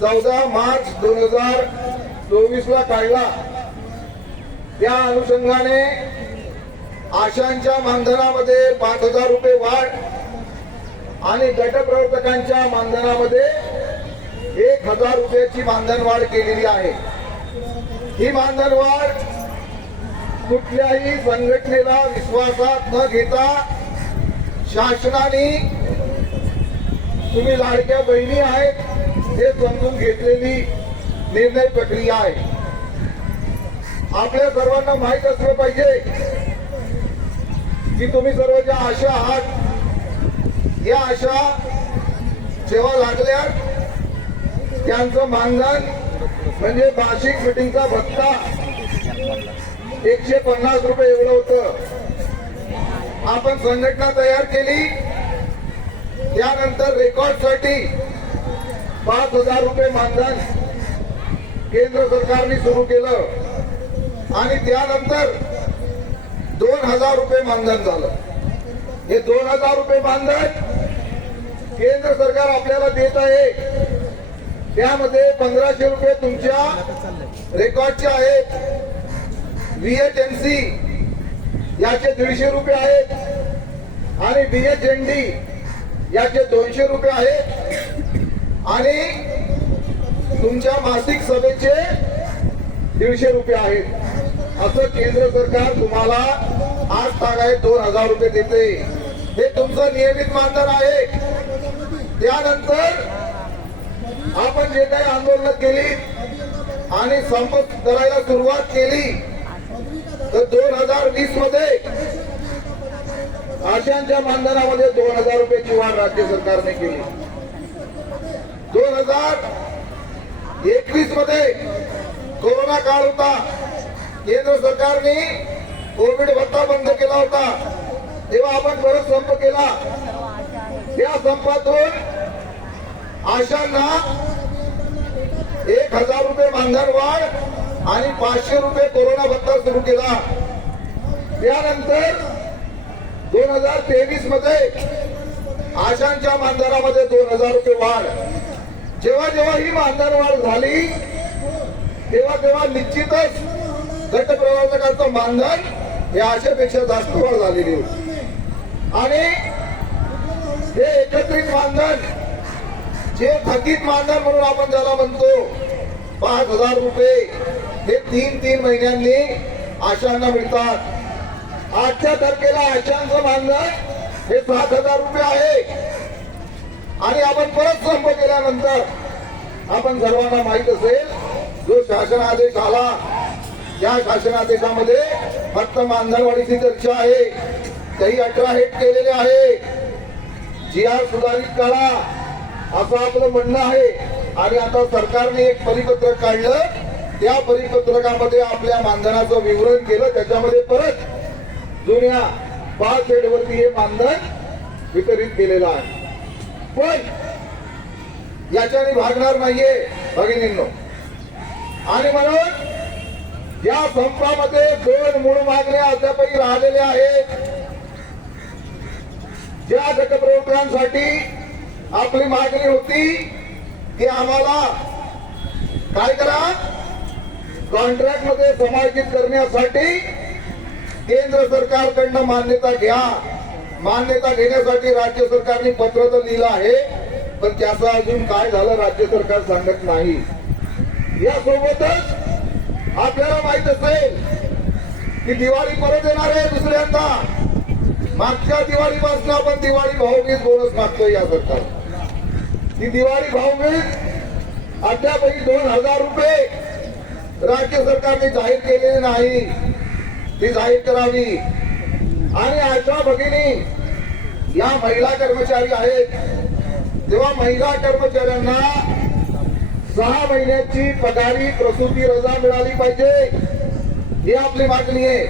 चौदा मार्च दोन हजार चोवीस ला काढला. त्या अनुषंगाने आशांच्या मानधनामध्ये पाच हजार रुपये वाढ आणि गटप्रवर्तकांच्या मानधनामध्ये एक हजार रुपयाची मानधन वाढ केलेली आहे. ही मानधन वाढ कुठल्याही संघटनेला विश्वासात न घेता शासनाने तुम्ही लाडक्या बहिणी आहेत हे समजून घेतलेली निर्णय प्रक्रिया आहे. आपल्या सर्वांना माहीत असलं पाहिजे की तुम्ही सर्व ज्या आशा आहात या आशा जेव्हा लागल्या त्यांचं मानधन म्हणजे भाषिक मिटिंगचा भत्ता एकशे पन्नास रुपये एवढं होतं. आपण संघटना तयार केली त्यानंतर रेकॉर्डसाठी पाच हजार रुपये मानधन केंद्र सरकारने सुरू केलं. आणि त्यानंतर दोन हजार रुपये मानधन झालं. हे दोन हजार रुपये मानधन केंद्र सरकार आपल्याला देत आहे. त्यामध्ये पंधराशे रुपये तुमच्या रेकॉर्डचे आहेत. व्हीएचएमसी याचे दीडशे रुपये आहेत. आणि बीएचएनडी याचे दोनशे रुपये आहेत. आणि तुमच्या मासिक सभेचे दीडशे रुपये आहेत. असं केंद्र सरकार तुम्हाला आठ तागायत दोन हजार रुपये देते. हे तुमचं नियमित मानधन आहे. त्यानंतर आपण जे काही आंदोलन केली आणि संप करायला सुरुवात केली तर दोन हजार वीसमध्ये आशांच्या मानधनामध्ये दोन हजार रुपयाची वाढ राज्य सरकारने केली. दोन हजार एकवीसमध्ये कोरोना काळ होता. केंद्र सरकारने कोविड भत्ता बंद केला होता. तेव्हा आपण परत संप केला. त्या संपातून आशांना एक हजार रुपये मानधनवाढ आणि पाचशे रुपये कोरोना भत्ता सुरू केला. त्यानंतर दोन हजार तेवीसमध्ये आशांच्या मानधनामध्ये दोन हजार रुपये वाढ. जेव्हा जेव्हा ही मानधन वाढ झाली तेव्हा तेव्हा निश्चितच गट प्रवर्तकांचं मानधन हे आशेपेक्षा जास्त वाढ झालेली होती. आणि हे एकत्रित मानधन जे थकीत मानधन म्हणून आपण ज्याला म्हणतो पाच हजार रुपये हे तीन तीन महिन्यांनी आशांना मिळतात. आजच्या तारखेला आशांचं मानधन हे सात हजार रुपये आहे. आणि आपण परत संप केल्यानंतर आपण सर्वांना माहीत असेल जो शासन आदेश आला त्या शासनादेशामध्ये फक्त मानधनवाढीची चर्चा आहे. काही अठरा हेट केलेले आहे. जी आर सुधारित करा असं आपलं म्हणणं आहे. आणि आता सरकारने एक परिपत्रक काढलं. त्या परिपत्रकामध्ये आपल्या मानधनाचं विवरण केलं. त्याच्यामध्ये परत जुन्या पाच हेडवरती हे मानधन वितरित केलेलं आहे. पण याच्याने भागणार नाहीये भगिनींनो. आणि म्हणून या संपामध्ये दोन मूळ मागण्या अद्यापही राहिलेल्या आहेत. ज्या गटप्रवर्तकांसाठी आपली मागणी होती की आम्हाला काय करा? कॉन्ट्रॅक्टमध्ये समायोजित करण्यासाठी केंद्र सरकारकडनं मान्यता घ्या. मान्यता घेण्यासाठी राज्य सरकारने पत्र तर लिहिलं आहे पण त्याचं अजून काय झालं राज्य सरकार सांगत नाही. यासोबतच आपल्याला माहीत असेल की दिवाळी परत येणार आहे दुसऱ्यांदा. मागच्या दिवाळीपासून आपण दिवाळी भाऊबीज बोनस मागतोय या सरकार ती दिवाळी भाऊबीज अद्यापही दोन हजार रुपये राज्य सरकारने जाहीर केलेले नाही. ती जाहीर करावी. आणि अशा भगिनी या महिला कर्मचारी आहेत. तेव्हा महिला कर्मचाऱ्यांना सहा महिन्याची पगारी प्रसूती रजा मिळाली पाहिजे. ही आपली मागणी आहे.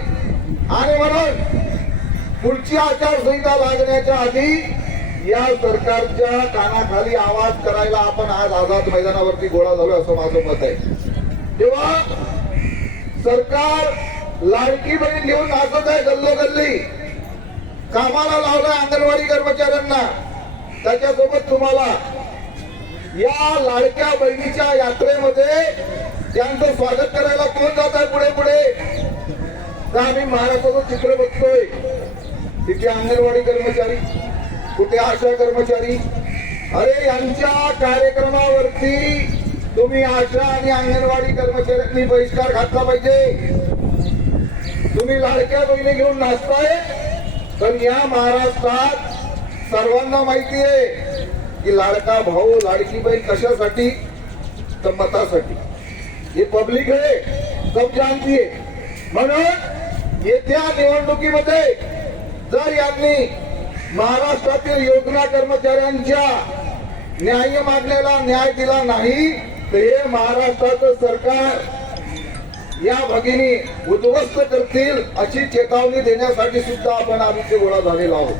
आणि म्हणून पुढची आचारसंहिता लागण्याच्या आधी या सरकारच्या कानाखाली आवाज करायला आपण आज आझाद मैदानावरती गोळा झालो असं माझं मत आहे. तेव्हा सरकार लाडकी बहीण घेऊन नाचत आहे गल्लोगल्ली. कामाला लावलाय अंगणवाडी कर्मचाऱ्यांना. त्याच्यासोबत तुम्हाला या लाडक्या बहिणीच्या यात्रेमध्ये त्यांचं स्वागत करायला कोण जात आहे पुढे पुढे? तर आम्ही महाराष्ट्राचं चित्र बघतोय. तिथे अंगणवाडी कर्मचारी कुठे आशा कर्मचारी? अरे यांच्या कार्यक्रमावरती तुम्ही आशा आणि अंगणवाडी कर्मचाऱ्यांनी बहिष्कार घातला पाहिजे. तुम्ही लाडक्या बहिणी घेऊन नाचताय? तर या महाराष्ट्रात सर्वांना माहिती आहे की लाडका भाऊ लाडकी बहीण कशासाठी तर मतासाठी. हे पब्लिक आहे सब जाणती आहे. म्हणून येत्या निवडणुकीमध्ये जर यांनी महाराष्ट्रातील योजना कर्मचाऱ्यांच्या न्याय मागण्याला न्याय दिला नाही तर हे महाराष्ट्राचं सरकार या भगिनी उद्ध्वस्त करतील अशी चेतावणी देण्यासाठी सुद्धा आपण आम्ही गोळा झालेला आहोत.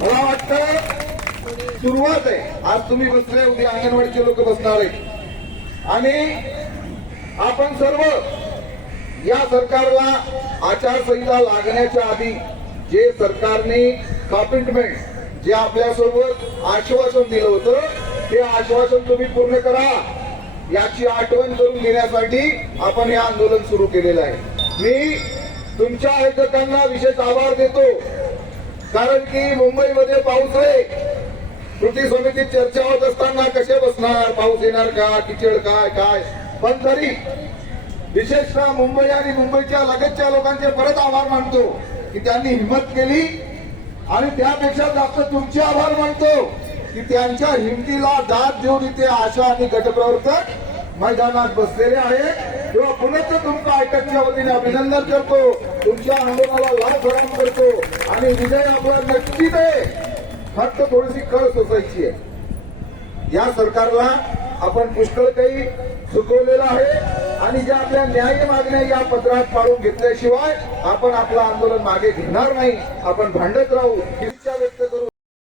मला वाटतं सुरुवात आहे. आज तुम्ही बसले उद्या अंगणवाडीचे लोक बसणार आहेत. आणि आपण सर्व या सरकारला आचारसंहिता लागण्याच्या आधी जे सरकारने कॉमिटमेंट जे आपल्यासोबत आश्वासन दिलं होतं ते आश्वासन तुम्ही पूर्ण करा. याची आठवण करून देण्यासाठी आपण हे आंदोलन सुरू केलेलं आहे. मी तुमच्या आयोजकांना विशेष आभार देतो. कारण की मुंबईमध्ये पाऊस आहे कृती समितीत चर्चा होत असताना कसे बसणार? पाऊस येणार का? किचड काय? काय? पण तरी विशेषतः मुंबई आणि मुंबईच्या लगतच्या लोकांचे परत आभार मानतो की त्यांनी हिंमत केली आणि त्यापेक्षा जास्त तुमचे आभार मानतो. की त्यांच्या हिमतीला दाद देऊन इथे आशा आणि गटप्रवर्तक मैदानात बसलेले आहे तेव्हा पुनश्च तुमचं आयटकच्या वतीने अभिनंदन करतो. तुमच्या आंदोलनाला लाभ प्रदान करतो. आणि विजय आपला नक्कीच आहे. फक्त थोडीशी कळ सोसायची आहे. या सरकारला आपण पुष्कळ काही चुकवलेलं आहे. आणि ज्या आपल्या न्याय मागण्या या पत्रात पाडून घेतल्याशिवाय आपण आपलं आंदोलन मागे घेणार नाही. आपण भांडत राहू. इच्छा व्यक्त करू.